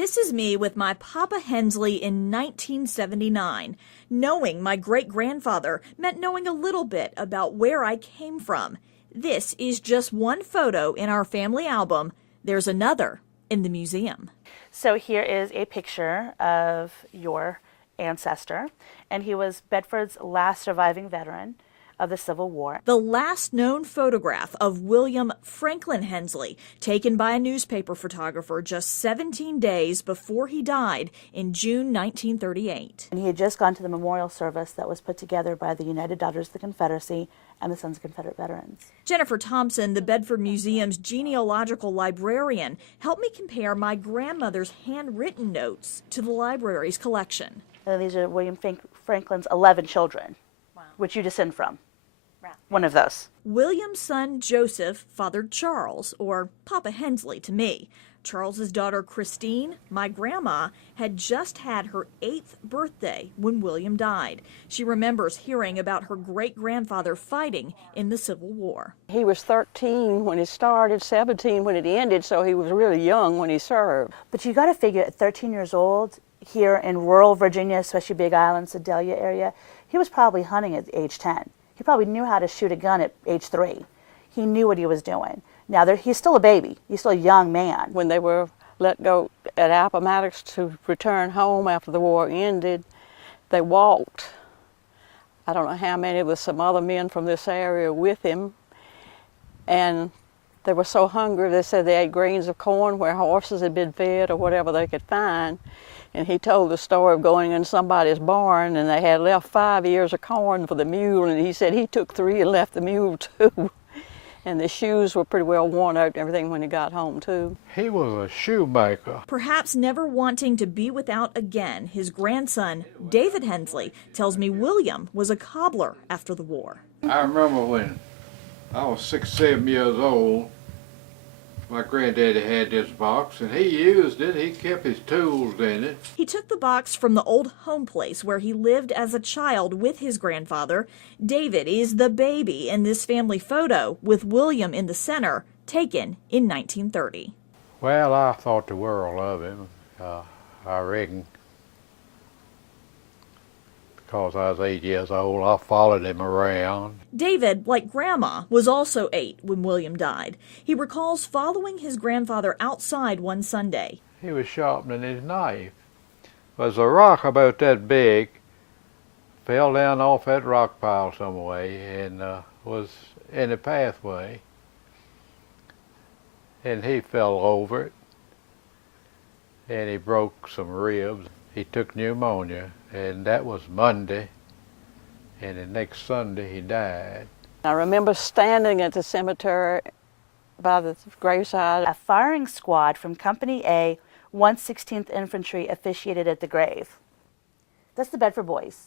This is me with my Papa Hensley in 1979. Knowing my great-grandfather meant knowing a little bit about where I came from. This is just one photo in our family album. There's another in the museum. So here is a picture of your ancestor, and he was Bedford's last surviving veteran of the Civil War. The last known photograph of William Franklin Hensley, taken by a newspaper photographer just 17 days before he died in June 1938. And he had just gone to the memorial service that was put together by the United Daughters of the Confederacy and the Sons of Confederate Veterans. Jennifer Thompson, the Bedford Museum's genealogical librarian, helped me compare my grandmother's handwritten notes to the library's collection. And these are William Franklin's 11 children, wow, which you descend from. Wow. One of those. William's son Joseph fathered Charles, or Papa Hensley to me. Charles's daughter Christine, my grandma, had just had her 8th birthday when William died. She remembers hearing about her great-grandfather fighting in the Civil War. He was 13 when it started, 17 when it ended, so he was really young when he served. But you got to figure at 13 years old, here in rural Virginia, especially Big Island, Sedalia area, he was probably hunting at age 10. He probably knew how to shoot a gun at age 3. He knew what he was doing. Now, he's still a baby. He's still a young man. When they were let go at Appomattox to return home after the war ended, they walked. I don't know how many, with some other men from this area with him. And they were so hungry, they said they ate grains of corn where horses had been fed or whatever they could find. And he told the story of going in somebody's barn and they had left 5 ears of corn for the mule, and he said he took 3 and left the mule 2. And the shoes were pretty well worn out and everything when he got home too. He was a shoemaker. Perhaps never wanting to be without again, his grandson, David Hensley, tells me William was a cobbler after the war. I remember when I was 6, 7 years old, my granddaddy had this box, and he used it. He kept his tools in it. He took the box from the old home place where he lived as a child with his grandfather. David is the baby in this family photo, with William in the center, taken in 1930. Well, I thought the world of him, I reckon. Because I was 8 years old, I followed him around. David, like Grandma, was also 8 when William died. He recalls following his grandfather outside one Sunday. He was sharpening his knife. There's a rock about that big, fell down off that rock pile some way and was in the pathway. And he fell over it, and he broke some ribs. He took pneumonia, and that was Monday, and the next Sunday he died. I remember standing at the cemetery by the graveside. A firing squad from Company A, 116th Infantry officiated at the grave. That's the Bedford Boys.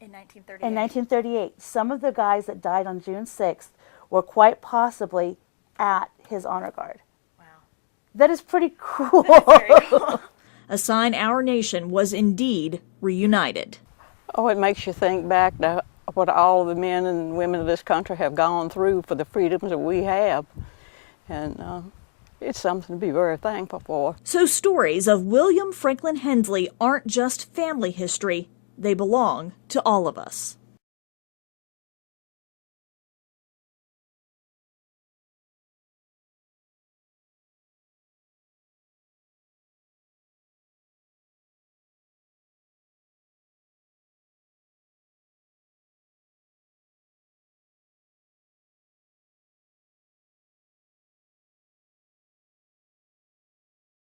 In 1938. In 1938. Some of the guys that died on June 6th were quite possibly at his honor guard. Wow. That is pretty cool. That is very cool. A sign our nation was indeed reunited. Oh, it makes you think back to what all the men and women of this country have gone through for the freedoms that we have. And it's something to be very thankful for. So stories of William Franklin Hensley aren't just family history. They belong to all of us.